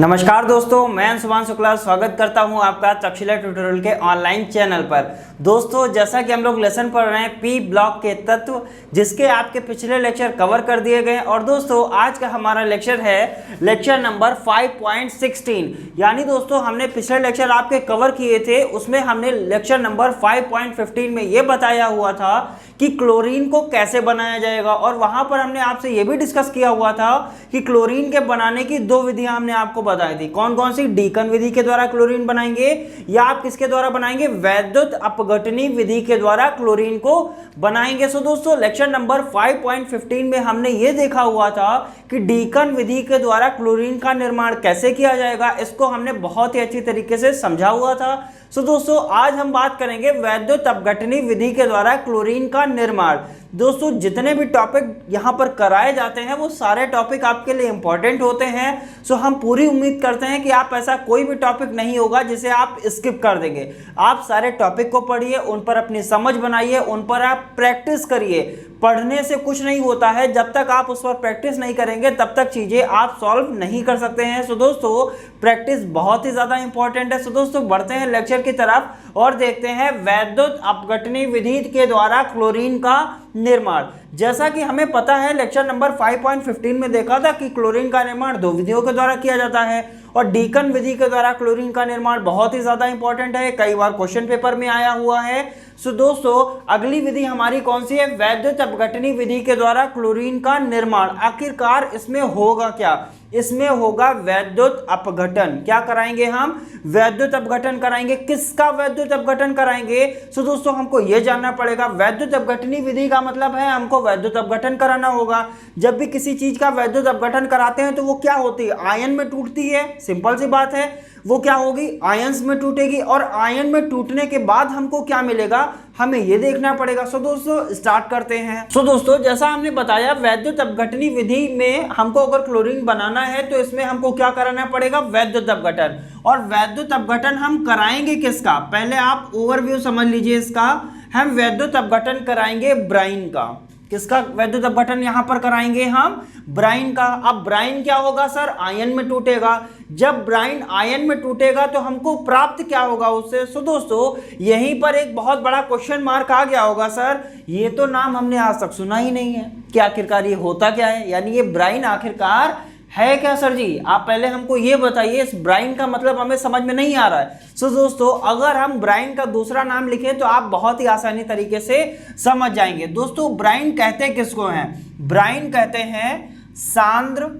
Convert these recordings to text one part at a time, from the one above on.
नमस्कार दोस्तों, मैं सुभान शुक्ला स्वागत करता हूं आपका तक्षशिला ट्यूटोरियल के ऑनलाइन चैनल पर। दोस्तों, जैसा कि हम लोग लेसन पढ़ रहे हैं पी ब्लॉक के तत्व, जिसके आपके पिछले लेक्चर कवर कर दिए गए। और दोस्तों, आज का हमारा लेक्चर है लेक्चर नंबर 5.16। यानी दोस्तों, हमने पिछले लेक्चर आपके कवर किए थे, उसमें हमने लेक्चर नंबर 5.15 में ये बताया हुआ था कि क्लोरीन को कैसे बनाया जाएगा। और वहां पर हमने आपसे ये भी डिस्कस किया हुआ था कि क्लोरीन के बनाने की दो विधियां हमने आपको बताई थी। कौन कौन सी? डीकन विधि के द्वारा क्लोरीन बनाएंगे, या आप किसके द्वारा बनाएंगे? वैद्युत अपघटनी विधि के द्वारा क्लोरीन को बनाएंगे। सो दोस्तों, लेक्चर नंबर 5.15 में हमने ये देखा हुआ था कि डीकन विधि के द्वारा क्लोरीन का निर्माण कैसे किया जाएगा, इसको हमने बहुत ही अच्छी तरीके से समझा हुआ था। सो दोस्तों, आज हम बात करेंगे वैद्युत अपघटनी विधि के द्वारा क्लोरीन का निर्माण। दोस्तों, जितने भी टॉपिक यहाँ पर कराए जाते हैं वो सारे टॉपिक आपके लिए इंपॉर्टेंट होते हैं। सो हम पूरी उम्मीद करते हैं कि आप ऐसा कोई भी टॉपिक नहीं होगा जिसे आप स्किप कर देंगे। आप सारे टॉपिक को पढ़िए, उन पर अपनी समझ बनाइए, उन पर आप प्रैक्टिस करिए। पढ़ने से कुछ नहीं होता है, जब तक आप उस पर प्रैक्टिस नहीं करेंगे तब तक चीजें आप सॉल्व नहीं कर सकते हैं। सो दोस्तों, प्रैक्टिस बहुत ही ज्यादा इंपॉर्टेंट है। सो दोस्तों, बढ़ते हैं लेक्चर की तरफ और देखते हैं वैद्युत अपघटनी विधि के द्वारा क्लोरीन का निर्माण। जैसा कि हमें पता है, लेक्चर नंबर 5.15 में देखा था कि क्लोरीन का निर्माण दो विधियों के द्वारा किया जाता है, और डीकन विधि के द्वारा क्लोरीन का निर्माण बहुत ही ज्यादा इंपॉर्टेंट है, कई बार क्वेश्चन पेपर में आया हुआ है। सो दोस्तों, अगली विधि हमारी कौन सी है? वैद्युत अपघटनी विधि के द्वारा क्लोरीन का निर्माण। आखिरकार इसमें होगा क्या? इसमें होगा वैद्युत अपघटन। क्या कराएंगे हम? वैद्युत अपघटन कराएंगे। किसका वैद्युत अपघटन कराएंगे? सो दोस्तों, हमको यह जानना पड़ेगा वैद्युत अपघटनी विधि का मतलब है हमको वैद्युत अपघटन कराना होगा। जब भी किसी चीज का वैद्युत अपघटन कराते हैं तो वो क्या होती है? आयन में टूटती है। सिंपल सी बात है, वो क्या होगी? आयंस में टूटेगी। और आयन में टूटने के बाद हमको क्या मिलेगा, हमें ये देखना पड़ेगा। सो दोस्तों, स्टार्ट करते हैं। सो दोस्तों, जैसा हमने बताया, वैद्युत अपघटनी विधि में हमको अगर क्लोरीन बनाना है तो इसमें हमको क्या कराना पड़ेगा? वैद्युत अपघटन। और वैद्युत अपघटन हम कराएंगे किसका? पहले आप ओवरव्यू समझ लीजिए इसका। हम वैद्युत अपघटन कराएंगे ब्राइन का। किसका वैद्युत अपघटन यहां पर कराएंगे? हम ब्राइन का। अब ब्राइन क्या होगा सर? आयन में टूटेगा। जब ब्राइन आयन में टूटेगा तो हमको प्राप्त क्या होगा उससे? सो दोस्तों, यहीं पर एक बहुत बड़ा क्वेश्चन मार्क आ गया होगा सर, ये तो नाम हमने आज तक सुना ही नहीं है कि आखिरकार ये होता क्या है, यानी ये ब्राइन आखिरकार है क्या सर जी? आप पहले हमको ये बताइए, इस ब्राइन का मतलब हमें समझ में नहीं आ रहा है। सो दोस्तों, अगर हम ब्राइन का दूसरा नाम लिखें तो आप बहुत ही आसानी तरीके से समझ जाएंगे। दोस्तों, ब्राइन कहते किसको हैं? ब्राइन कहते हैं सांद्र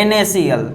NaCl।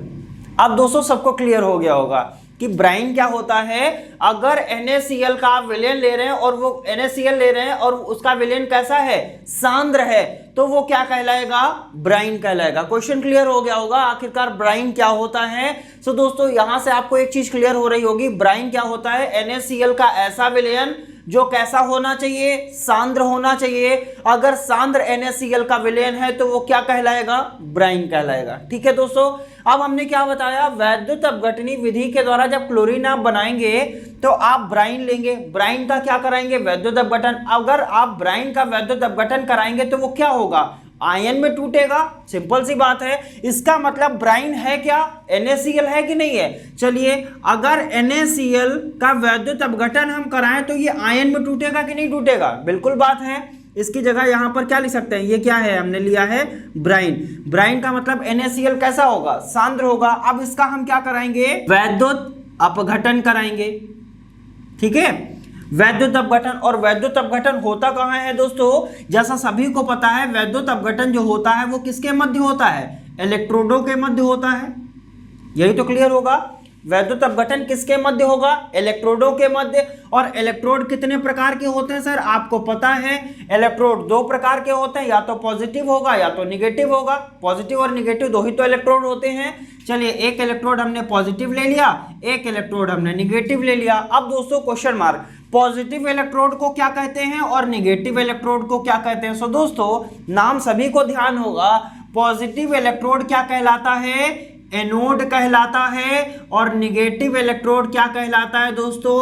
अब दोस्तों, सबको क्लियर हो गया होगा कि ब्राइन क्या होता है। अगर NaCl का आप विलयन ले रहे हैं और वो NaCl ले रहे हैं और उसका विलयन कैसा है? सांद्र है, तो वो क्या कहलाएगा? ब्राइन कहलाएगा। क्वेश्चन क्लियर हो गया होगा आखिरकार ब्राइन क्या होता है। सो दोस्तों, यहां से आपको एक चीज क्लियर हो रही होगी, ब्राइन क्या होता है? NaCl का ऐसा विलयन जो कैसा होना चाहिए? सांद्र होना चाहिए। अगर सांद्र NaCl का विलयन है तो वो क्या कहलाएगा? ब्राइन कहलाएगा। ठीक है दोस्तों, अब हमने क्या बताया? वैद्युत अपघटनी विधि के द्वारा जब क्लोरीन आप बनाएंगे तो आप ब्राइन लेंगे। ब्राइन का क्या कराएंगे? वैद्युत अपघटन। अगर आप ब्राइन का वैद्युत अपघटन कराएंगे तो वो क्या होगा? आयन में टूटेगा। सिंपल सी बात है। इसका मतलब ब्राइन है क्या? NaCl है कि नहीं है? चलिए, अगर NaCl का वैद्युत अपघटन हम कराएं तो ये आयन में टूटेगा कि नहीं टूटेगा? बिल्कुल बात है। इसकी जगह यहां पर क्या लिख सकते हैं? ये क्या है? हमने लिया है ब्राइन। ब्राइन का मतलब NaCl कैसा होगा? सांद्र होगा। अब इसका हम क्या कराएंगे? वैद्युत अपघटन कराएंगे। ठीक है, वैद्युत अपघटन। और वैद्युत अपघटन होता कहां है दोस्तों? जैसा सभी को पता है, वैद्युत अपघटन जो होता है वो किसके मध्य होता है? इलेक्ट्रोडों के मध्य होता है। यही तो क्लियर होगा। वैद्युत अपघटन किसके मध्य होगा? इलेक्ट्रोडों के मध्य। और इलेक्ट्रोड कितने प्रकार के होते हैं सर? आपको पता है, इलेक्ट्रोड दो प्रकार के होते हैं, या तो पॉजिटिव होगा या तो निगेटिव होगा। पॉजिटिव और निगेटिव दो ही तो इलेक्ट्रोड होते हैं। चलिए, एक इलेक्ट्रोड हमने पॉजिटिव ले लिया, एक इलेक्ट्रोड हमने निगेटिव ले लिया। अब दोस्तों, क्वेश्चन मार्क, पॉजिटिव इलेक्ट्रोड को क्या कहते हैं और निगेटिव इलेक्ट्रोड को क्या कहते हैं? सो दोस्तों, नाम सभी को ध्यान होगा। पॉजिटिव इलेक्ट्रोड क्या कहलाता है? एनोड कहलाता है। और निगेटिव इलेक्ट्रोड क्या कहलाता है दोस्तों?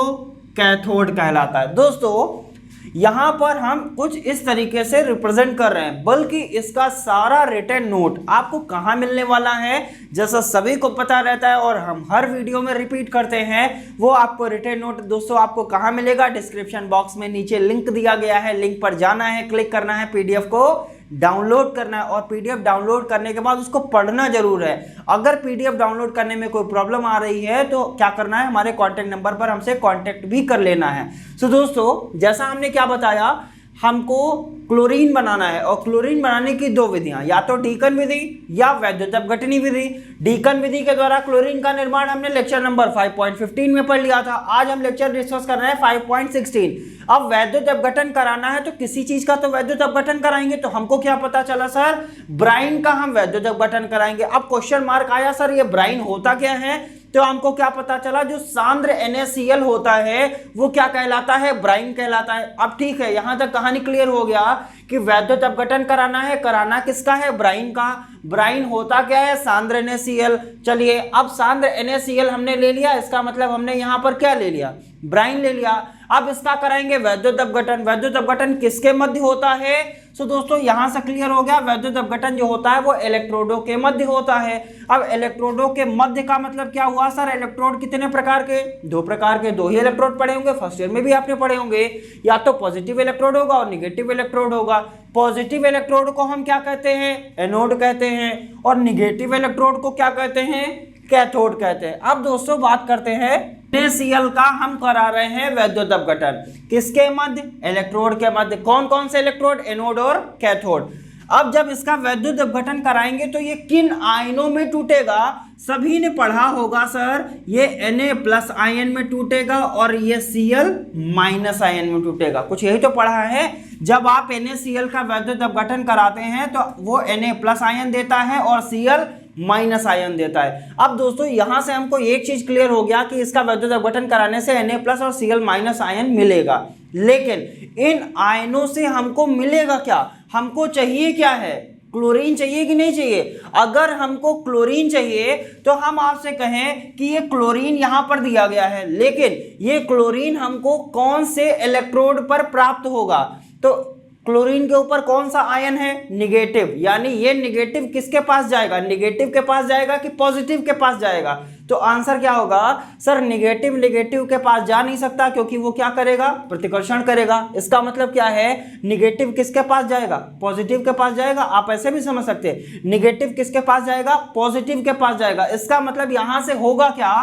कैथोड कहलाता है। दोस्तों, यहाँ पर हम कुछ इस तरीके से रिप्रेजेंट कर रहे हैं, बल्कि इसका सारा रिटन नोट आपको कहाँ मिलने वाला है, जैसा सभी को पता रहता है और हम हर वीडियो में रिपीट करते हैं, वो आपको रिटन नोट दोस्तों आपको कहाँ मिलेगा, डिस्क्रिप्शन बॉक्स में नीचे लिंक दिया गया है, लिंक पर जाना है, क्लिक करना है, पीडीएफ को डाउनलोड करना है और पीडीएफ डाउनलोड करने के बाद उसको पढ़ना जरूर है। अगर पीडीएफ डाउनलोड करने में कोई प्रॉब्लम आ रही है तो क्या करना है, हमारे कांटेक्ट नंबर पर हमसे कांटेक्ट भी कर लेना है। तो दोस्तों जैसा हमने क्या बताया, हमको क्लोरीन बनाना है और क्लोरीन बनाने की दो विधियां, या तो डीकन विधि या वैद्युत अपघटनी विधि। डीकन विधि के द्वारा क्लोरीन का निर्माण हमने लेक्चर नंबर 5.15 में पढ़ लिया था। आज हम लेक्चर डिस्कस कर रहे हैं 5.16। अब वैद्युत अपघटन कराना है तो किसी चीज का तो वैद्युत अपघटन कराएंगे, तो हमको क्या पता चला सर, ब्राइन का हम वैद्युत अपघटन कराएंगे। अब क्वेश्चन मार्क आया सर ये ब्राइन होता क्या है, तो हमको क्या पता चला, जो सांद्र NaCl होता है वो क्या कहलाता है, ब्राइन कहलाता है। अब ठीक है, यहां तक कहानी क्लियर हो गया कि वैद्युत अपघटन कराना है, कराना किसका है, ब्राइन का। ब्राइन होता क्या है, सांद्र NaCl। चलिए अब सांद्र NaCl हमने ले लिया, इसका मतलब हमने यहां पर क्या ले लिया, ब्राइन ले लिया। अब इसका कराएंगे वैद्युत अपघटन। वैद्युत अपघटन किसके मध्य होता है, सो दोस्तों यहां से क्लियर हो गया, वैद्युत अपघटन जो होता है वो इलेक्ट्रोडों के मध्य होता है। अब इलेक्ट्रोडों के मध्य का मतलब क्या हुआ सर, इलेक्ट्रोड कितने प्रकार के, दो प्रकार के, दो ही इलेक्ट्रोड पढ़े होंगे, फर्स्ट ईयर में भी आपने पढ़े होंगे, या तो पॉजिटिव इलेक्ट्रोड होगा और निगेटिव इलेक्ट्रोड होगा। पॉजिटिव इलेक्ट्रोड को हम क्या कहते हैं, एनोड कहते हैं, और निगेटिव इलेक्ट्रोड को क्या कहते हैं, कैथोड कहते हैं। अब दोस्तों बात करते हैं NaCl का, हम करा रहे हैं वैद्युत अपघटन किसके मध्य, इलेक्ट्रोड के मध्य। कौन कौन से इलेक्ट्रोड, एनोड और कैथोड। अब जब इसका वैद्युत अपघटन कराएंगे तो ये किन आयनों में टूटेगा, सभी ने पढ़ा होगा सर, ये Na+ आयन में टूटेगा और ये Cl- आयन में टूटेगा। कुछ यही तो पढ़ा है, जब आप NaCl का वैद्युत अपघटन कराते हैं तो वो Na+ आयन देता है और Cl- आयन देता है। अब दोस्तों यहां से हमको एक चीज क्लियर हो गया कि इसका वैद्युत अपघटन कराने से Na+ और Cl- आयन मिलेगा, लेकिन इन आयनों से हमको मिलेगा क्या, हमको चाहिए क्या है, क्लोरीन चाहिए कि नहीं चाहिए। अगर हमको क्लोरीन चाहिए तो हम आपसे कहें कि ये क्लोरीन यहां पर दिया गया है, लेकिन ये क्लोरीन हमको कौन से इलेक्ट्रोड पर प्राप्त होगा, तो क्लोरीन के ऊपर कौन सा आयन है, निगेटिव, यानी ये निगेटिव किसके पास जाएगा, निगेटिव के पास जाएगा कि पॉजिटिव के पास जाएगा। तो आंसर क्या होगा सर, निगेटिव निगेटिव के पास जा नहीं सकता, क्योंकि वो क्या करेगा, प्रतिकर्षण करेगा। इसका मतलब क्या है, निगेटिव किसके पास जाएगा, पॉजिटिव के पास जाएगा। आप ऐसे भी समझ सकते हैं, निगेटिव किसके पास जाएगा, पॉजिटिव के पास जाएगा। इसका मतलब यहां से होगा क्या,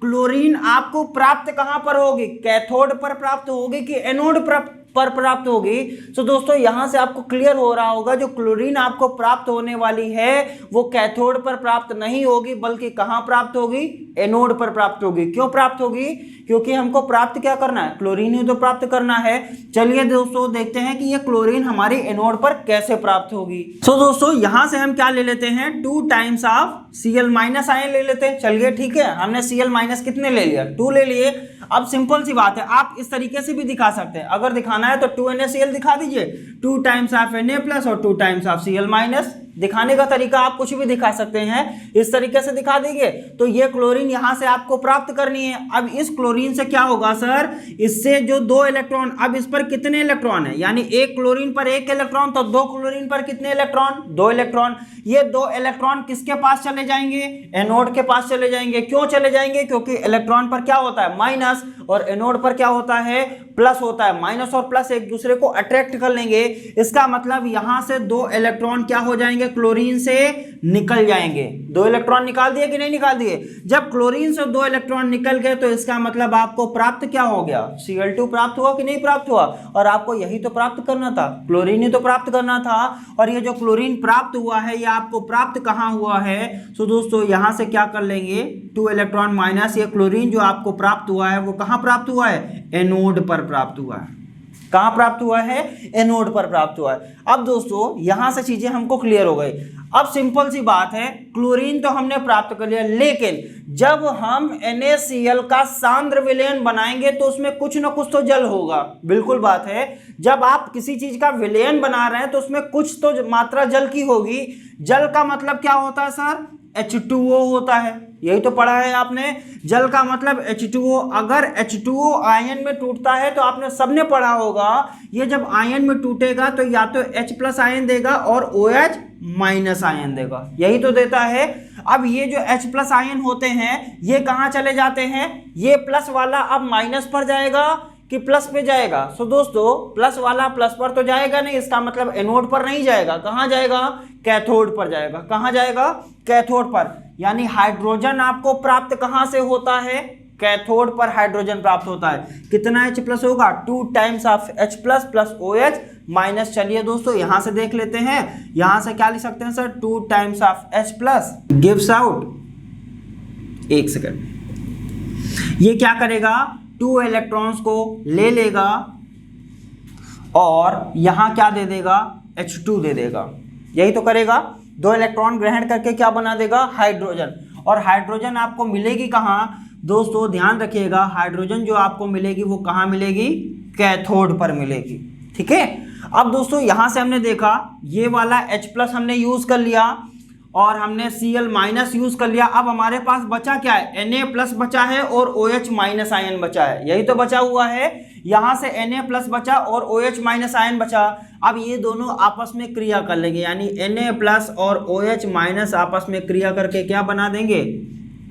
क्लोरीन आपको प्राप्त कहां पर होगी, कैथोड पर प्राप्त होगी कि एनोड पर प्राप्त होगी। तो दोस्तों यहां से आपको क्लियर हो रहा होगा, जो क्लोरीन आपको प्राप्त होने वाली है वो कैथोड पर प्राप्त नहीं होगी, बल्कि कहां प्राप्त होगी, एनोड पर प्राप्त होगी। क्यों प्राप्त होगी, क्योंकि हमको प्राप्त क्या करना है, क्लोरीन ही तो प्राप्त करना है। चलिए दोस्तों देखते हैं कि ये क्लोरीन हमारी एनोड पर कैसे प्राप्त होगी। तो दोस्तों यहां से हम क्या ले लेते हैं, 2 टाइम्स ऑफ Cl- आयन ले लेते हैं। चलिए ठीक है, हमने Cl- कितने ले लिया, 2 ले लिए। अब सिंपल सी बात है, आप इस तरीके से भी दिखा सकते हैं, अगर दिखाना है तो 2NaCl दिखा दीजिए, 2 टाइम्स ऑफ Na+ और 2 टाइम्स ऑफ Cl-। दिखाने का तरीका आप कुछ भी दिखा सकते हैं, इस तरीके से दिखा देंगे तो ये क्लोरीन यहां से आपको प्राप्त करनी है। अब इस क्लोरीन से क्या होगा सर, इससे जो 2 इलेक्ट्रॉन, अब इस पर कितने इलेक्ट्रॉन है, यानी एक क्लोरीन पर 1 इलेक्ट्रॉन, तो 2 क्लोरीन पर कितने इलेक्ट्रॉन, 2 इलेक्ट्रॉन। ये 2 इलेक्ट्रॉन किसके पास चले जाएंगे, एनोड के पास चले जाएंगे। क्यों चले जाएंगे, क्योंकि इलेक्ट्रॉन पर क्या होता है, माइनस, और एनोड पर क्या होता है, प्लस होता है। माइनस और प्लस एक दूसरे को अट्रैक्ट कर लेंगे, इसका मतलब यहां से 2 इलेक्ट्रॉन क्या हो जाएंगे, क्लोरीन से निकल जाएंगे। 2 इलेक्ट्रॉन निकाल दिए कि नहीं निकाल दिए। जब क्लोरीन से 2 इलेक्ट्रॉन निकल गए तो इसका मतलब आपको प्राप्त क्या हो गया, Cl2 प्राप्त हुआ कि नहीं प्राप्त हुआ। और आपको यही तो प्राप्त करना था, क्लोरीन ही तो प्राप्त करना था। और ये जो क्लोरीन प्राप्त हुआ है ये आपको प्राप्त कहां हुआ है, तो दोस्तों यहां से क्या कर लेंगे, 2 इलेक्ट्रॉन माइनस, ये क्लोरीन जो आपको प्राप्त हुआ है वो कहां प्राप्त हुआ है, एनोड पर प्राप्त हुआ है। कहां प्राप्त हुआ है, एनोड पर प्राप्त हुआ है। अब दोस्तों यहां से चीजें हमको क्लियर हो गई। अब सिंपल सी बात है, क्लोरीन तो हमने प्राप्त कर लिया, लेकिन जब हम NaCl का सांद्र विलयन बनाएंगे तो उसमें कुछ ना कुछ तो जल होगा। बिल्कुल बात है, जब आप किसी चीज का विलयन बना रहे हैं तो उसमें कुछ तो मात्रा जल की होगी। जल का मतलब क्या होता है सर, H2O होता है। यही तो पढ़ा है आपने। जल का मतलब H2O, अगर H2O आयन में टूटता है तो आपने सबने पढ़ा होगा, ये जब आयन में टूटेगा तो या तो H+ आयन देगा और OH- आयन देगा, यही तो देता है। अब ये जो H+ आयन होते हैं ये कहाँ चले जाते हैं, ये प्लस वाला अब माइनस पर जाएगा कि प्लस पे जाएगा। सो दोस्तों प्लस वाला प्लस पर तो जाएगा नहीं, इसका मतलब एनोड पर नहीं जाएगा, कहाँ जाएगा, कैथोड पर जाएगा। कहाँ जाएगा, कैथोड पर। यानी हाइड्रोजन आपको प्राप्त कहाँ से होता है, कैथोड पर हाइड्रोजन प्राप्त होता है। कितना H+ होगा, 2 times of H+ plus OH-। चलिए दोस्तों यहां से देख लेते हैं, यहां से क्या लिख सकते हैं sir, 2 times of H+ gives out, 1 second, ये क्या करेगा, 2 इलेक्ट्रॉन्स को ले लेगा और यहां क्या दे देगा, H2 दे देगा, यही तो करेगा। 2 इलेक्ट्रॉन ग्रहण करके क्या बना देगा, हाइड्रोजन। और हाइड्रोजन आपको मिलेगी कहाँ दोस्तों, ध्यान रखिएगा, हाइड्रोजन जो आपको मिलेगी वो कहाँ मिलेगी, कैथोड पर मिलेगी। ठीक है। अब दोस्तों यहां से हमने देखा ये वाला H+ हमने यूज कर लिया और हमने Cl- यूज कर लिया। अब हमारे पास बचा क्या है, Na+ बचा है और OH- आयन बचा है, यही तो बचा हुआ है। यहां से Na+ बचा और OH- आयन बचा। अब ये दोनों आपस में क्रिया कर लेंगे, यानी Na+ और OH- आपस में क्रिया करके क्या बना देंगे,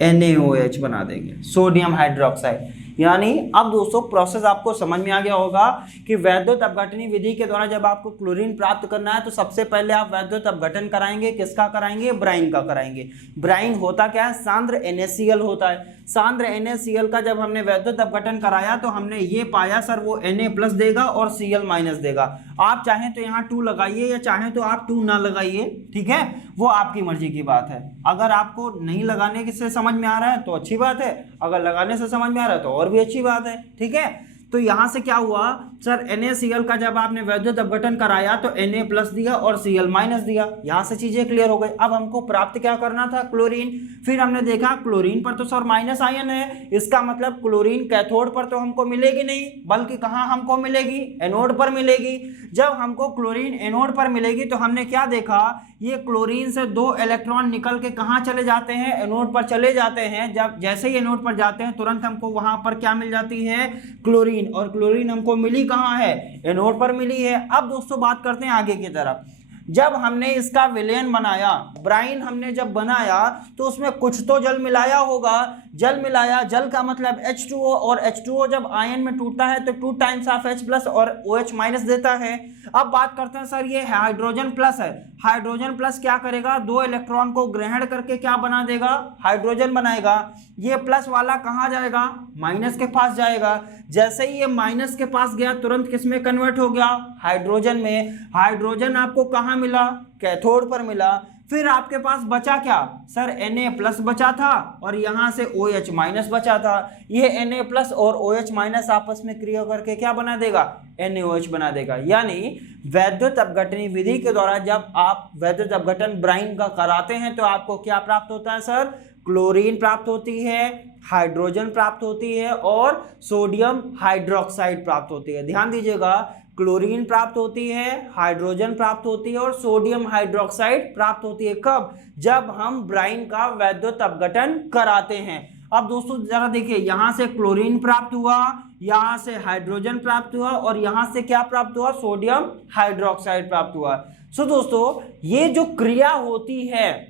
NaOH बना देंगे, सोडियम हाइड्रोक्साइड। यानी अब दोस्तों प्रोसेस आपको समझ में आ गया होगा कि वैद्युत अपघटनी विधि के द्वारा जब आपको क्लोरीन प्राप्त करना है तो सबसे पहले आप वैद्युत अपघटन कराएंगे, किसका कराएंगे, ब्राइन का कराएंगे। ब्राइन होता क्या है, सांद्र NaCl होता है। सांद्र NaCl का जब हमने वैद्युत अपघटन कराया तो हमने ये पाया सर वो Na+ देगा और Cl- देगा। आप चाहें तो यहाँ 2 लगाइए या चाहें तो आप 2 ना लगाइए, ठीक है, वो आपकी मर्जी की बात है। अगर आपको नहीं लगाने से समझ में आ रहा है तो अच्छी बात है, अगर लगाने से समझ में आ रहा है तो और भी अच्छी बात है। ठीक है। तो यहां से क्या हुआ सर, NaCl का जब आपने वैद्युत अपघटन कराया तो Na+ दिया और Cl- दिया, यहां से चीजें क्लियर हो गई। अब हमको प्राप्त क्या करना था, क्लोरीन। फिर हमने देखा क्लोरीन पर तो सर माइनस आयन है, इसका मतलब क्लोरीन कैथोड पर तो हमको मिलेगी नहीं, बल्कि कहां हमको मिलेगी, एनोड पर मिलेगी। जब हमको क्लोरीन एनोड पर मिलेगी तो हमने क्या देखा, ये क्लोरीन से 2 इलेक्ट्रॉन निकल के कहां चले जाते हैं, एनोड पर चले जाते हैं। जब जैसे ही एनोड पर जाते हैं तुरंत हमको वहां पर क्या मिल जाती है, क्लोरीन। और क्लोरीन हमको मिली कहां है, एनोड पर मिली है। अब दोस्तों बात करते हैं आगे की तरफ। जब हमने इसका विलयन बनाया, ब्राइन हमने जब बनाया तो उसमें कुछ तो जल मिलाया होगा, जल मिलाया, जल का मतलब H2O, और H2O जब आयन में टूटता है तो 2 टाइम्स ऑफ H+ और OH- देता है। अब बात करते हैं सर ये हाइड्रोजन प्लस है, हाइड्रोजन प्लस क्या करेगा, 2 इलेक्ट्रॉन को ग्रहण करके क्या बना देगा, हाइड्रोजन बनाएगा। ये प्लस वाला कहां जाएगा, माइनस के पास जाएगा। जैसे ही ये माइनस के पास गया तुरंत किस में कन्वर्ट हो गया, हाइड्रोजन में। हाइड्रोजन आपको कहां मिला, कैथोड पर मिला। फिर आपके पास बचा क्या सर, Na+ बचा था और यहां से OH- बचा था। ये Na+ और OH- आपस में क्रिया करके क्या बना देगा, NaOH बना देगा। यानी वैद्युत अपघटनी विधि के द्वारा जब आप वैद्युत अपघटन ब्राइन का कराते हैं तो आपको क्या प्राप्त होता है सर, क्लोरीन प्राप्त होती है, हाइड्रोजन प्राप्त होती है और सोडियम हाइड्रोक्साइड प्राप्त होती है। ध्यान दीजिएगा, क्लोरीन प्राप्त होती है, हाइड्रोजन प्राप्त होती है और सोडियम हाइड्रोक्साइड प्राप्त होती है। कब, जब हम ब्राइन का वैद्युत अपघटन कराते हैं। अब दोस्तों जरा देखिए, यहां से क्लोरीन प्राप्त हुआ, यहां से हाइड्रोजन प्राप्त हुआ और यहां से क्या प्राप्त हुआ, सोडियम हाइड्रोक्साइड प्राप्त हुआ। सो दोस्तों ये जो क्रिया होती है,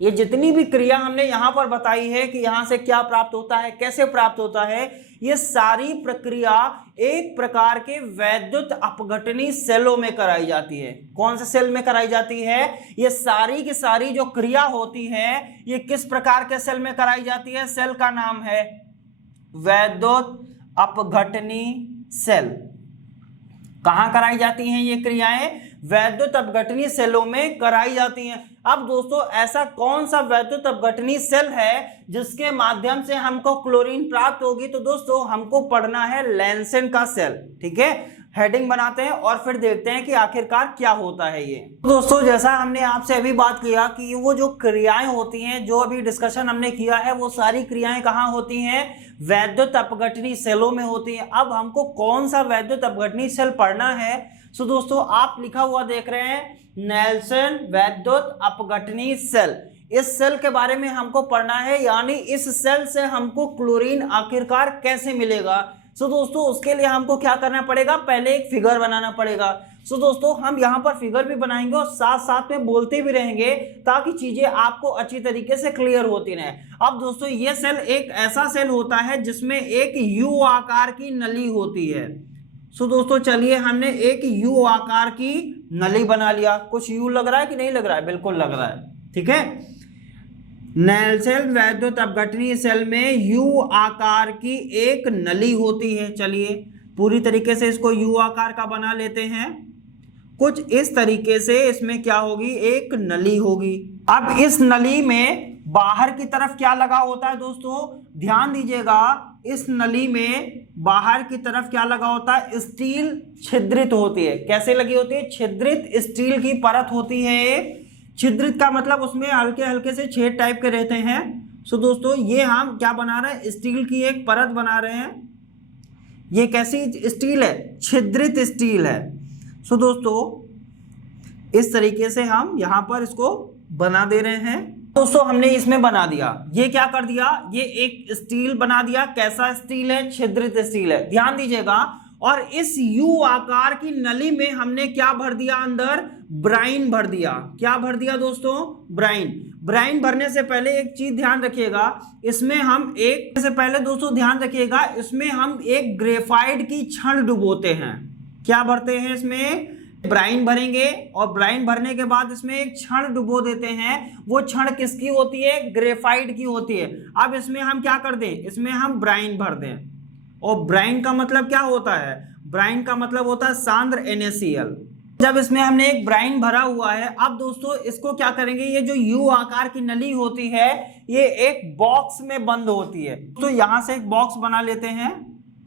ये जितनी भी क्रिया हमने यहां पर बताई है कि यहां से क्या प्राप्त होता है, कैसे प्राप्त होता है, ये सारी प्रक्रिया एक प्रकार के वैद्युत अपघटनी सेलों में कराई जाती है। कौन से सेल में कराई जाती है, ये सारी की सारी जो क्रिया होती है ये किस प्रकार के सेल में कराई जाती है, सेल का नाम है वैद्युत अपघटनी सेल। कहां कराई जाती हैं ये क्रियाएं, वैद्युत अपघटनी सेलों में कराई जाती हैं। अब दोस्तों ऐसा कौन सा वैद्युत अपघटनी सेल है जिसके माध्यम से हमको क्लोरीन प्राप्त होगी, तो दोस्तों हमको पढ़ना है लैंसेन का सेल। ठीक है, हेडिंग बनाते हैं और फिर देखते हैं कि आखिरकार क्या होता है ये। दोस्तों जैसा हमने आपसे अभी बात किया कि वो जो क्रियाएं होती हैं, जो अभी डिस्कशन हमने किया है, वो सारी क्रियाएं कहाँ होती हैं, वैद्युत अपघटनी सेलों में होती हैं। अब हमको कौन सा वैद्युत अपघटनी सेल पढ़ना है, सो दोस्तों आप लिखा हुआ देख रहे हैं नेल्सन वैद्युत अपघटनी सेल। इस सेल के बारे में हमको पढ़ना है, यानी इस सेल से हमको क्लोरीन आखिरकार कैसे मिलेगा। सो दोस्तों उसके लिए हमको क्या करना पड़ेगा, पहले एक फिगर बनाना पड़ेगा। सो दोस्तों हम यहाँ पर फिगर भी बनाएंगे और साथ साथ में बोलते भी रहेंगे ताकि चीजें आपको अच्छी तरीके से क्लियर होती रहे। अब दोस्तों ये सेल एक ऐसा सेल होता है जिसमें एक यू आकार की नली होती है। सो दोस्तों चलिए हमने एक यू आकार की नली बना लिया। कुछ यू लग रहा है कि नहीं लग रहा है, बिल्कुल लग रहा है, ठीक है। नेल्सन वैद्युत अपघटनी सेल में यू आकार की एक नली होती है। चलिए पूरी तरीके से इसको यू आकार का बना लेते हैं। कुछ इस तरीके से इसमें क्या होगी, एक नली होगी। अब इस नली में बाहर की तरफ क्या लगा होता है दोस्तों, ध्यान दीजिएगा, इस नली में बाहर की तरफ क्या लगा होता है, स्टील छिद्रित होती है। कैसे लगी होती है, छिद्रित स्टील की परत होती है। छिद्रित का मतलब उसमें हल्के हल्के से छेद टाइप के रहते हैं। सो दोस्तों ये हम क्या बना रहे हैं, स्टील की एक परत बना रहे हैं। ये कैसी स्टील है, छिद्रित स्टील है। सो दोस्तों इस तरीके से हम यहां पर इसको बना दे रहे हैं। दोस्तों हमने इसमें बना दिया, ये क्या कर दिया, ये एक स्टील बना दिया। कैसा स्टील है, छिद्रित स्टील है, ध्यान दीजिएगा। और इस यू आकार की नली में हमने क्या भर दिया, अंदर ब्राइन भर दिया। क्या भर दिया दोस्तों, ब्राइन। ब्राइन भरने से पहले एक चीज ध्यान रखिएगा, इसमें हम एक से पहले दोस्तों ध्यान रखिएगा, इसमें हम एक ग्रेफाइट की छड़ डुबोते हैं। क्या भरते हैं, इसमें ब्राइन भरेंगे और ब्राइन भरने के बाद इसमें एक छड़ डुबो देते हैं। वो छड़ किसकी होती है, ग्रेफाइट की होती है। अब इसमें हम क्या कर दें, इसमें हम ब्राइन भर दें। और ब्राइन का मतलब क्या होता है, ब्राइन का मतलब होता है सांद्र NaCl। जब इसमें हमने एक ब्राइन भरा हुआ है, अब दोस्तों इसको क्या करेंगे, ये जो यू आकार की नली होती है ये एक बॉक्स में बंद होती है। तो यहां से एक बॉक्स बना लेते हैं।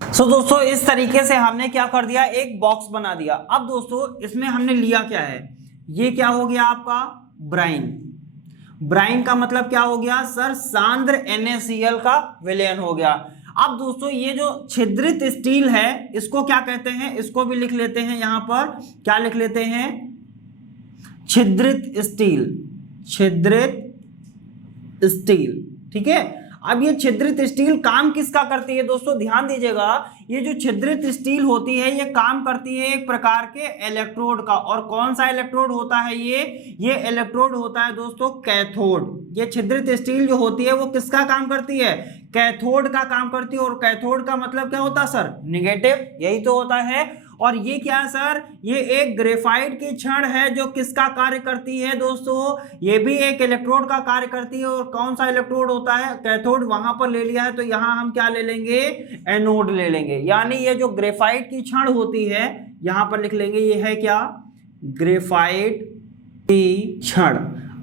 सो दोस्तों इस तरीके से हमने क्या कर दिया, एक बॉक्स बना दिया। अब दोस्तों इसमें हमने लिया क्या है, ये क्या हो गया आपका ब्राइन। ब्राइन का मतलब क्या हो गया सर, सांद्र NaCl का विलयन हो गया। अब दोस्तों ये जो छिद्रित स्टील है इसको क्या कहते हैं, इसको भी लिख लेते हैं, यहां पर क्या लिख लेते हैं, छिद्रित स्टील। छिद्रित स्टील, ठीक है। अब ये छिद्रित स्टील काम किसका करती है दोस्तों, ध्यान दीजिएगा। ये जो छिद्रित स्टील होती है ये काम करती है एक प्रकार के इलेक्ट्रोड का। और कौन सा इलेक्ट्रोड होता है, ये इलेक्ट्रोड होता है दोस्तों कैथोड। ये छिद्रित स्टील जो होती है वो किसका काम करती है, कैथोड का काम करती है। और कैथोड का मतलब क्या होता है सर, निगेटिव, यही तो होता है। और ये क्या है सर, ये एक ग्रेफाइट की छड़ है जो किसका कार्य करती है दोस्तों, ये भी एक इलेक्ट्रोड का कार्य करती है। और कौन सा इलेक्ट्रोड होता है, कैथोड। वहां पर ले लिया है तो यहां हम क्या ले लेंगे, एनोड ले लेंगे। यानी ये जो ग्रेफाइट की छड़ होती है यहां पर लिख लेंगे, ये है क्या, ग्रेफाइट की छड़।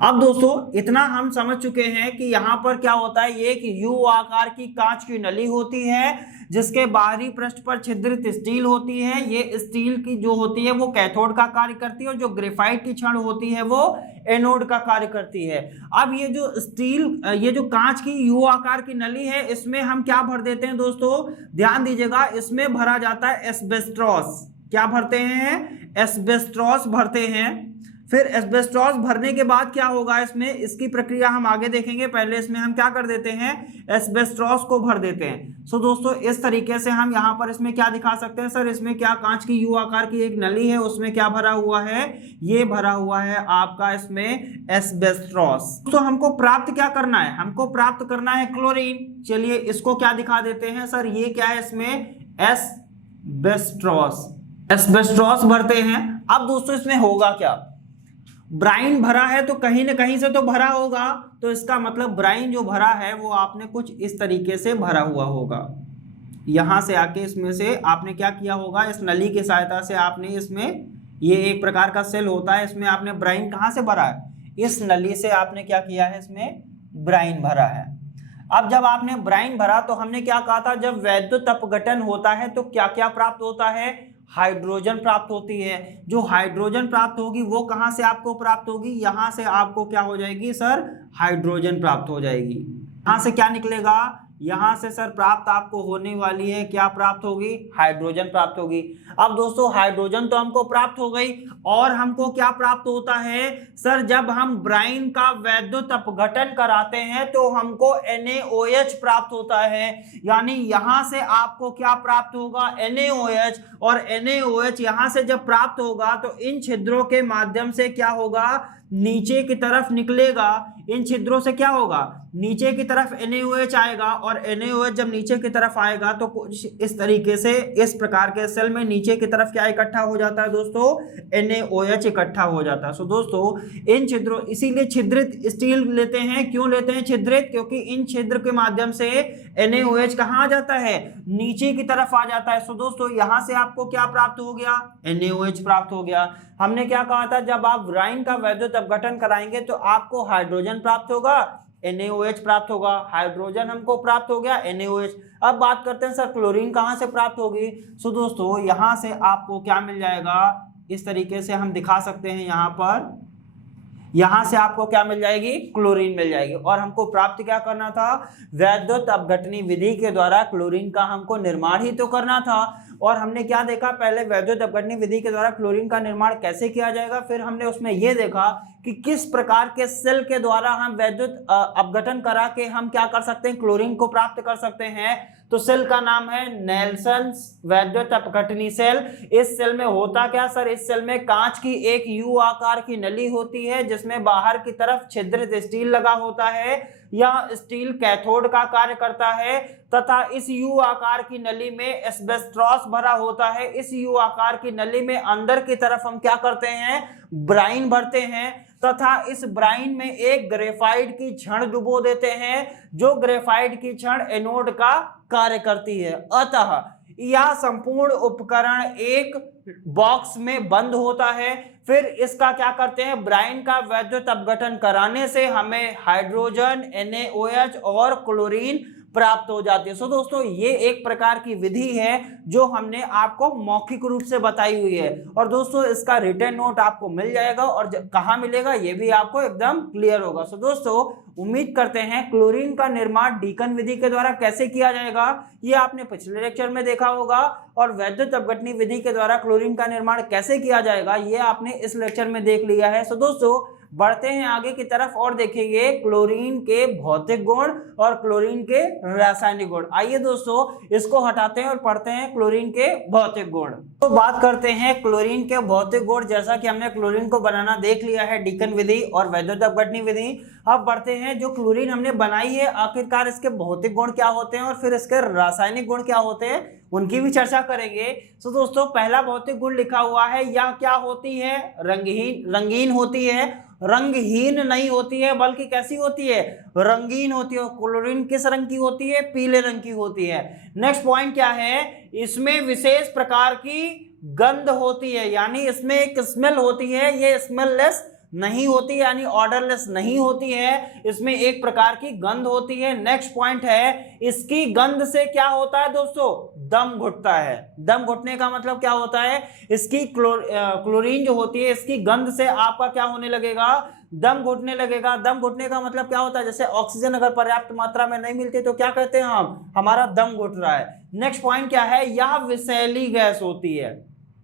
अब दोस्तों इतना हम समझ चुके हैं कि यहां पर क्या होता है, ये एक यू आकार की कांच की नली होती है जिसके बाहरी पृष्ठ पर छिद्रित स्टील होती है। ये स्टील की जो होती है वो कैथोड का कार्य करती है और जो ग्रेफाइट की छड़ होती है वो एनोड का कार्य करती है। अब ये जो स्टील, ये जो कांच की यू आकार की नली है इसमें हम क्या भर देते हैं दोस्तों, ध्यान दीजिएगा, इसमें भरा जाता है एस्बेस्टॉस। क्या भरते हैं, एस्बेस्टॉस भरते हैं। फिर एस्बेस्टॉस भरने के बाद क्या होगा, इसमें इसकी प्रक्रिया हम आगे देखेंगे। पहले इसमें हम क्या कर देते हैं, एस्बेस्टॉस को भर देते हैं। सो दोस्तों इस तरीके से हम यहाँ पर इसमें क्या दिखा सकते हैं सर, इसमें क्या कांच की यू आकार की एक नली है, उसमें क्या भरा हुआ है, ये भरा हुआ है आपका इसमें एस्बेस्टॉस। तो हमको प्राप्त क्या करना है, हमको प्राप्त करना है क्लोरीन। चलिए इसको क्या दिखा देते हैं सर, ये क्या है, इसमें एस्बेस्टॉस। एस्बेस्टॉस भरते हैं। अब दोस्तों इसमें होगा क्या, ब्राइन भरा है तो कहीं ना कहीं से तो भरा होगा, तो इसका मतलब ब्राइन जो भरा है वो आपने कुछ इस तरीके से भरा हुआ होगा। यहां से आके इसमें से आपने क्या किया होगा, इस नली की सहायता से आपने इसमें, ये एक प्रकार का सेल होता है, इसमें आपने ब्राइन कहां से भरा है, इस नली से आपने क्या किया है, इसमें ब्राइन भरा है। अब जब आपने ब्राइन भरा तो हमने क्या कहा था, जब वैद्युत अपघटन होता है तो क्या क्या प्राप्त होता है, हाइड्रोजन प्राप्त होती है। जो हाइड्रोजन प्राप्त होगी वो कहां से आपको प्राप्त होगी, यहां से आपको क्या हो जाएगी सर, हाइड्रोजन प्राप्त हो जाएगी। यहां से क्या निकलेगा, यहाँ से सर प्राप्त आपको होने वाली है, क्या प्राप्त होगी, हाइड्रोजन प्राप्त होगी। अब दोस्तों हाइड्रोजन तो हमको प्राप्त हो गई, और हमको क्या प्राप्त होता है सर, जब हम ब्राइन का वैद्युत अपघटन कराते हैं तो हमको NaOH प्राप्त होता है। यानी यहां से आपको क्या प्राप्त होगा, NaOH, और NaOH यहां से जब प्राप्त होगा तो इन छिद्रों के माध्यम से क्या होगा, नीचे की तरफ निकलेगा। इन छिद्रों से क्या होगा, नीचे की तरफ NaOH आएगा, और NaOH जब नीचे की तरफ आएगा तो कुछ इस तरीके से, इस प्रकार के सेल में नीचे की तरफ क्या इकट्ठा हो जाता है दोस्तों, NaOH इकट्ठा हो जाता है। सो दोस्तों इन छिद्रों, इसीलिए छिद्रित स्टील लेते हैं। क्यों लेते हैं छिद्रित, क्योंकि इन छिद्र के माध्यम से NaOH कहाँ आ जाता है, नीचे की तरफ आ जाता है। सो दोस्तों यहां से आपको क्या प्राप्त हो गया, NaOH प्राप्त हो गया। हमने क्या कहा था, जब आप ब्राइन का वैद्युत अपघटन कराएंगे तो आपको हाइड्रोजन प्राप्त होगा, NaOH प्राप्त होगा। हाइड्रोजन हमको प्राप्त हो गया, NaOH। अब बात करते हैं सर क्लोरीन कहां से प्राप्त होगी। सो दोस्तों यहां से आपको क्या मिल जाएगा, इस तरीके से हम दिखा सकते हैं, यहां पर, यहां से आपको क्या मिल जाएगी, क्लोरीन मिल जाएगी। और हमको प्राप्त क्या करना था, वैद्युत अपघटनी विधि के द्वारा क्लोरीन का हमको निर्माण ही तो करना था। और हमने क्या देखा, पहले वैद्युत अपघटनी विधि के द्वारा क्लोरीन का निर्माण कैसे किया जाएगा, फिर हमने उसमें यह देखा कि किस प्रकार के सेल के द्वारा हम वैद्युत अपघटन करा के हम क्या कर सकते हैं, क्लोरीन को प्राप्त कर सकते हैं। तो सेल का नाम है नेल्सन वैद्युत अपघटनी सेल। इस सेल में होता क्या सर, इस सेल में कांच की एक यू आकार की नली होती है, जिसमें बाहर की तरफ छिद्रित स्टील लगा होता है। यह स्टील कैथोड का कार्य करता है, तथा इस यू आकार की नली में एस्बेस्टॉस भरा होता है। इस यू आकार की नली में अंदर की तरफ हम क्या करते हैं, ब्राइन भरते हैं, तथा इस ब्राइन में एक ग्रेफाइट की छड़ डुबो देते हैं, जो ग्रेफाइट की छड़ एनोड का कार्य करती है। अतः यह संपूर्ण उपकरण एक बॉक्स में बंद होता है। फिर इसका क्या करते हैं, ब्राइन का वैद्युत अपघटन कराने से हमें हाइड्रोजन, NaOH और क्लोरीन प्राप्त हो जाती है। सो दोस्तों ये एक प्रकार की विधि है जो हमने आपको मौखिक रूप से बताई हुई है, और दोस्तों इसका रिटन नोट आपको मिल जाएगा, और कहाँ मिलेगा ये भी आपको एकदम क्लियर होगा। सो दोस्तों उम्मीद करते हैं क्लोरीन का निर्माण डीकन विधि के द्वारा कैसे किया जाएगा ये आपने पिछले लेक्चर में देखा होगा, और वैद्युत अपघटनी विधि के द्वारा क्लोरीन का निर्माण कैसे किया जाएगा ये आपने इस लेक्चर में देख लिया है। सो दोस्तों बढ़ते हैं आगे की तरफ और देखेंगे क्लोरीन के भौतिक गुण और क्लोरीन के रासायनिक गुण। आइए दोस्तों इसको हटाते हैं और पढ़ते हैं क्लोरीन के भौतिक गुण। तो बात करते हैं क्लोरीन के भौतिक गुण। जैसा कि हमने क्लोरीन को बनाना देख लिया है डीकन विधि और वैद्युत अपघटनी विधि, अब बढ़ते हैं जो क्लोरीन हमने बनाई है आखिरकार इसके भौतिक गुण क्या होते हैं और फिर इसके रासायनिक गुण क्या होते हैं उनकी भी चर्चा करेंगे। तो दोस्तों पहला भौतिक गुण लिखा हुआ है, यह क्या होती है, रंगीन होती है। रंगहीन नहीं होती है बल्कि कैसी होती है, रंगीन होती है। क्लोरीन किस रंग की होती है, पीले रंग की होती है। नेक्स्ट पॉइंट क्या है, इसमें विशेष प्रकार की गंध होती है, यानी इसमें एक स्मेल होती है, ये स्मेललेस नहीं होती यानी ऑर्डरलेस नहीं होती है, इसमें एक प्रकार की गंध होती है। नेक्स्ट पॉइंट है, इसकी गंध से क्या होता है दोस्तों, दम घुटता है। दम घुटने का मतलब क्या होता है, इसकी क्लोरीन जो होती है इसकी गंध से आपका क्या होने लगेगा, दम घुटने लगेगा। दम घुटने का मतलब क्या होता है, जैसे ऑक्सीजन अगर पर्याप्त मात्रा में नहीं मिलती तो क्या कहते हैं हम, हमारा दम घुट रहा है। नेक्स्ट पॉइंट क्या है, यह विषैली गैस होती है।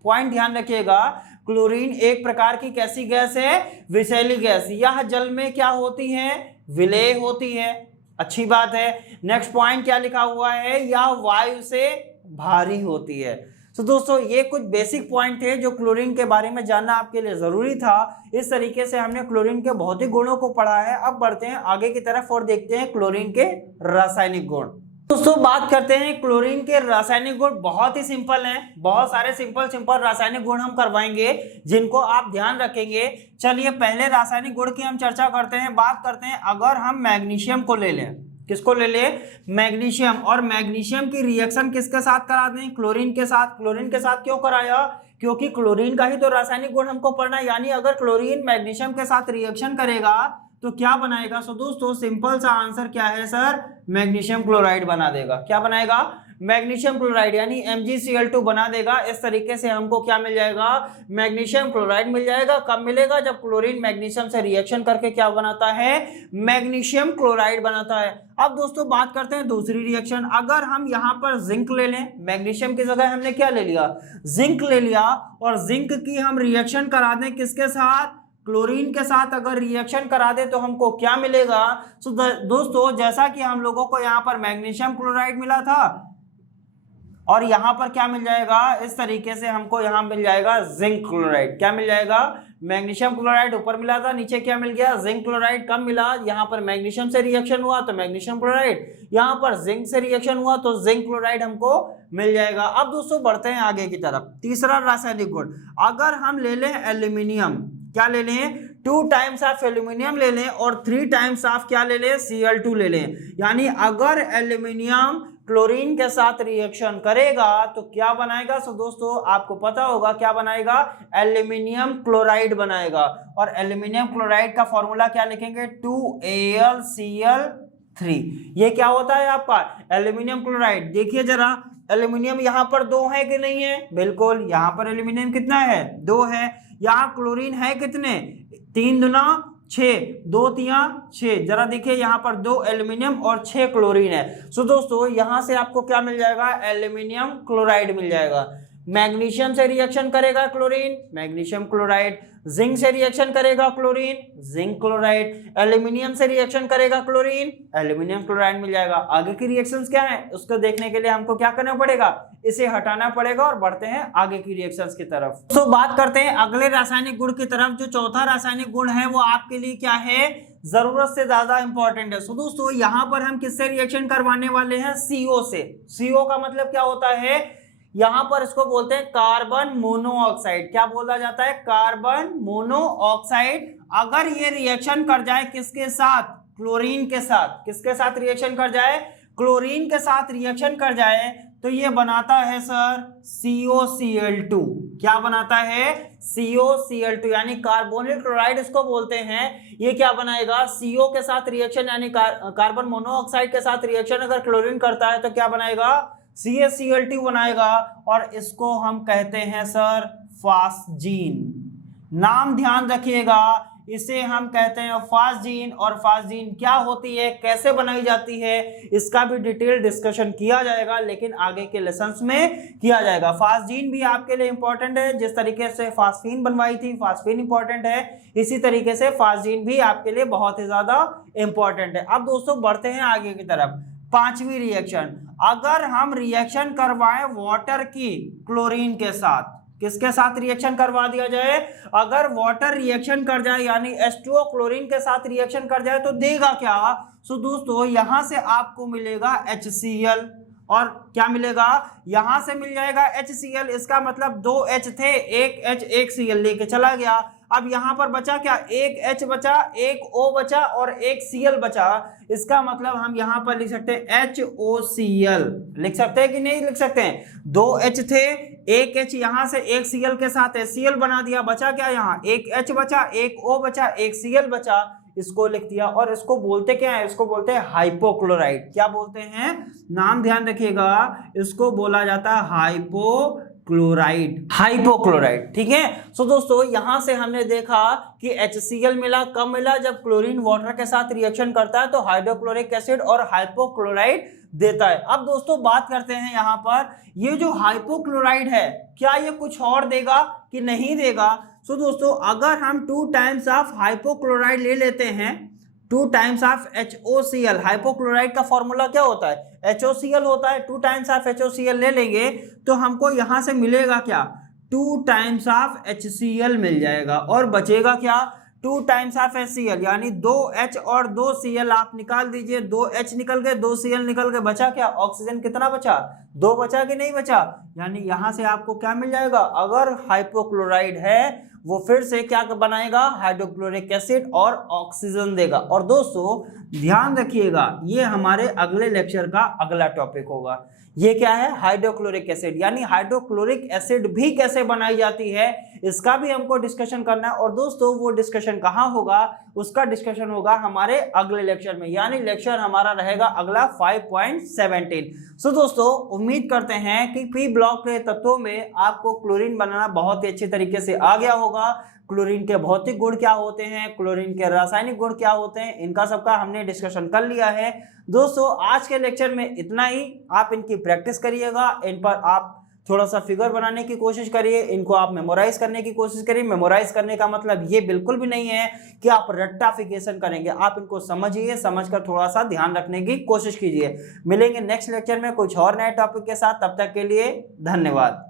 पॉइंट ध्यान रखिएगा, क्लोरीन एक प्रकार की कैसी गैस है, विषैली गैस। यह जल में क्या होती है, विलेय होती है, अच्छी बात है। नेक्स्ट पॉइंट क्या लिखा हुआ है, यह वायु से भारी होती है। तो दोस्तों ये कुछ बेसिक पॉइंट है जो क्लोरीन के बारे में जानना आपके लिए जरूरी था। इस तरीके से हमने क्लोरीन के भौतिक गुणों को पढ़ा है। अब बढ़ते हैं आगे की तरफ और देखते हैं क्लोरीन के रासायनिक गुण। दोस्तों बात करते हैं क्लोरीन के रासायनिक गुण, बहुत ही सिंपल हैं, बहुत सारे सिंपल रासायनिक गुण हम करवाएंगे जिनको आप ध्यान रखेंगे। चलिए पहले रासायनिक गुण की हम चर्चा करते हैं। बात करते हैं अगर हम मैग्नीशियम को ले लें, किसको ले ले, मैग्नीशियम, और मैग्नीशियम की रिएक्शन किसके साथ करा दें, क्लोरीन के साथ। क्लोरीन के साथ क्यों कराया, क्योंकि क्लोरीन का ही तो रासायनिक गुण हमको पढ़ना है, यानी अगर क्लोरीन मैग्नीशियम के साथ रिएक्शन करेगा तो क्या बनाएगा। सो दोस्तों सिंपल सा आंसर क्या है सर, मैग्नीशियम क्लोराइड बना देगा। क्या बनाएगा, मैग्नीशियम क्लोराइड यानी MgCl2 बना देगा। इस तरीके से हमको क्या मिल जाएगा, मैग्नीशियम क्लोराइड मिल जाएगा। कब मिलेगा, जब क्लोरीन मैग्नीशियम से रिएक्शन करके क्या बनाता है, मैग्नीशियम क्लोराइड बनाता है। अब दोस्तों बात करते हैं दूसरी रिएक्शन। अगर हम यहाँ पर जिंक ले लें, मैग्नीशियम की जगह हमने क्या ले लिया, जिंक ले लिया, और जिंक की हम रिएक्शन करा दें किसके साथ, क्लोरीन के साथ अगर रिएक्शन करा दे तो हमको क्या मिलेगा। तो दोस्तों जैसा कि हम लोगों को यहाँ पर मैग्नीशियम क्लोराइड मिला था और यहाँ पर क्या मिल जाएगा, इस तरीके से हमको यहाँ मिल जाएगा जिंक क्लोराइड। क्या मिल जाएगा, मैग्नीशियम क्लोराइड ऊपर मिला था, नीचे क्या मिल गया, जिंक क्लोराइड। कब मिला, यहाँ पर मैग्नीशियम से रिएक्शन हुआ तो मैग्नीशियम क्लोराइड, यहाँ पर जिंक से रिएक्शन हुआ तो जिंक क्लोराइड हमको मिल जाएगा। अब दोस्तों बढ़ते हैं आगे की तरफ। तीसरा रासायनिक गुण, अगर हम ले लें एल्यूमिनियम, क्या ले लें, 2 टाइम्स ऑफ एल्यूमिनियम ले लें और 3 टाइम्स ऑफ क्या ले लें, Cl2 ले लें। यानी अगर एल्यूमिनियम क्लोरीन के साथ रिएक्शन करेगा तो क्या बनाएगा। सो दोस्तों आपको पता होगा क्या बनाएगा, एल्यूमिनियम क्लोराइड बनाएगा। और एल्यूमिनियम क्लोराइड का फॉर्मूला क्या लिखेंगे, 2AlCl3। ये क्या होता है आपका एल्यूमिनियम क्लोराइड। देखिए जरा, एल्यूमिनियम यहाँ पर 2 है कि नहीं है, बिल्कुल यहाँ पर एल्यूमिनियम कितना है, 2 है। यहाँ क्लोरीन है कितने, 3 दूना 6, 2 तिया 6। जरा देखिए यहाँ पर 2 एल्यूमिनियम और 6 क्लोरीन है। सो दोस्तों यहाँ से आपको क्या मिल जाएगा, एल्यूमिनियम क्लोराइड मिल जाएगा। मैग्नीशियम से रिएक्शन करेगा क्लोरीन, मैग्नीशियम क्लोराइड। जिंक से रिएक्शन करेगा क्लोरीन, जिंक क्लोराइड। एल्यूमिनियम से रिएक्शन करेगा क्लोरीन, एल्यूमिनियम क्लोराइड मिल जाएगा। आगे की रिएक्शंस क्या है उसको देखने के लिए हमको क्या करना पड़ेगा, इसे हटाना पड़ेगा और बढ़ते हैं आगे की रिएक्शंस की तरफ। तो बात करते हैं अगले रासायनिक गुण की तरफ। जो चौथा रासायनिक गुण है वो आपके लिए क्या है, जरूरत से ज्यादा इंपॉर्टेंट है। सो दोस्तों यहाँ पर हम किससे रिएक्शन करवाने वाले हैं, CO से। CO का मतलब क्या होता है, यहां पर इसको बोलते हैं कार्बन मोनोऑक्साइड। क्या बोला जाता है, कार्बन मोनोऑक्साइड। अगर ये रिएक्शन कर जाए किसके साथ, क्लोरीन के साथ। किसके साथ रिएक्शन कर जाए, क्लोरीन के साथ रिएक्शन कर जाए तो ये बनाता है सर COCl2। क्या बनाता है, COCl2 यानी कार्बोनिल क्लोराइड इसको बोलते हैं। ये क्या बनाएगा, CO के साथ रिएक्शन यानी कार्बन मोनोऑक्साइड के साथ रिएक्शन अगर क्लोरीन करता है तो क्या बनाएगा, CaCl2 बनाएगा। और इसको हम कहते हैं सर फास्जीन। नाम ध्यान रखिएगा, इसे हम कहते हैं फास्जीन। और फास्जीन क्या होती है, कैसे बनाई जाती है, इसका भी डिटेल डिस्कशन किया जाएगा, लेकिन आगे के लेसन्स में किया जाएगा। फास्जीन भी आपके लिए इंपॉर्टेंट है। जिस तरीके से फास्फीन बनवाई थी, फास्फीन इंपॉर्टेंट है, इसी तरीके से फास्जीन भी आपके लिए बहुत ही ज्यादा इंपॉर्टेंट है। अब दोस्तों बढ़ते हैं आगे की तरफ। पांचवी रिएक्शन, अगर हम रिएक्शन करवाएं वाटर की क्लोरीन के साथ, किसके साथ रिएक्शन करवा दिया जाए, अगर वाटर रिएक्शन कर जाए यानी H2O क्लोरीन के साथ रिएक्शन कर जाए तो देगा क्या। सो दोस्तों यहां से आपको मिलेगा HCl। और क्या मिलेगा, यहां से मिल जाएगा HCl। इसका मतलब 2 H थे, 1 H 1 Cl लेके चला गया। अब यहां पर बचा क्या, 1 H बचा, 1 O बचा और 1 Cl बचा। इसका मतलब हम यहां पर लिख सकते हैं HOCl। लिख सकते हैं कि नहीं लिख सकते हैं, 2 H थे, 1 H यहां से 1 Cl के साथ HCl बना दिया। बचा क्या, यहाँ 1 H बचा, 1 O बचा, 1 Cl बचा, इसको लिख दिया। और इसको बोलते क्या है, इसको बोलते हैं हाइपोक्लोराइड। क्या बोलते हैं, नाम ध्यान रखिएगा, इसको बोला जाता है हाइपोक्लोराइड। हाइपोक्लोराइड, ठीक है। सो दोस्तों यहां से हमने देखा कि HCl मिला, कब मिला, जब क्लोरीन वाटर के साथ रिएक्शन करता है तो हाइड्रोक्लोरिक एसिड और हाइपोक्लोराइड देता है। अब दोस्तों बात करते हैं यहाँ पर, ये जो हाइपोक्लोराइड है क्या ये कुछ और देगा कि नहीं देगा। सो दोस्तों अगर हम 2 टाइम्स ऑफ हाइपोक्लोराइड ले लेते हैं, 2 टाइम्स ऑफ HOCl, हाइपोक्लोराइड का फॉर्मूला क्या होता है, HOCl होता है। 2 टाइम्स ऑफ HOCl ले लेंगे तो हमको यहां से मिलेगा क्या, 2 टाइम्स ऑफ HCl मिल जाएगा। और बचेगा क्या, 2 टाइम्स ऑफ HCl यानी 2 H और 2 Cl आप निकाल दीजिए। 2 H निकल गए, 2 Cl निकल गए, बचा क्या, ऑक्सीजन कितना बचा, 2 बचा कि नहीं बचा। यानी यहां से आपको क्या मिल जाएगा, अगर हाइपोक्लोराइड है वो फिर से क्या बनाएगा, हाइड्रोक्लोरिक एसिड और ऑक्सीजन देगा। और दोस्तों ध्यान रखिएगा, ये हमारे अगले लेक्चर का अगला टॉपिक होगा। ये क्या है, हाइड्रोक्लोरिक एसिड, यानी हाइड्रोक्लोरिक एसिड भी कैसे बनाई जाती है इसका भी हमको डिस्कशन करना है। और दोस्तों वो डिस्कशन कहाँ होगा, उसका डिस्कशन होगा हमारे अगले लेक्चर में, यानी लेक्चर हमारा रहेगा अगला 5.17। सो दोस्तों उम्मीद करते हैं कि पी ब्लॉक के तत्वों में आपको क्लोरीन बनाना बहुत ही अच्छी तरीके से आ गया होगा। क्लोरीन के भौतिक गुण क्या होते हैं, क्लोरीन के रासायनिक गुण क्या होते हैं, इनका सबका हमने डिस्कशन कर लिया है। दोस्तों आज के लेक्चर में इतना ही। आप इनकी प्रैक्टिस करिएगा, इन पर आप थोड़ा सा फिगर बनाने की कोशिश करिए, इनको आप मेमोराइज करने की कोशिश करिए। मेमोराइज करने का मतलब ये बिल्कुल भी नहीं है कि आप रट्टाफिकेशन करेंगे, आप इनको समझिए, समझकर थोड़ा सा ध्यान रखने की कोशिश कीजिए। मिलेंगे नेक्स्ट लेक्चर में कुछ और नए टॉपिक के साथ, तब तक के लिए धन्यवाद।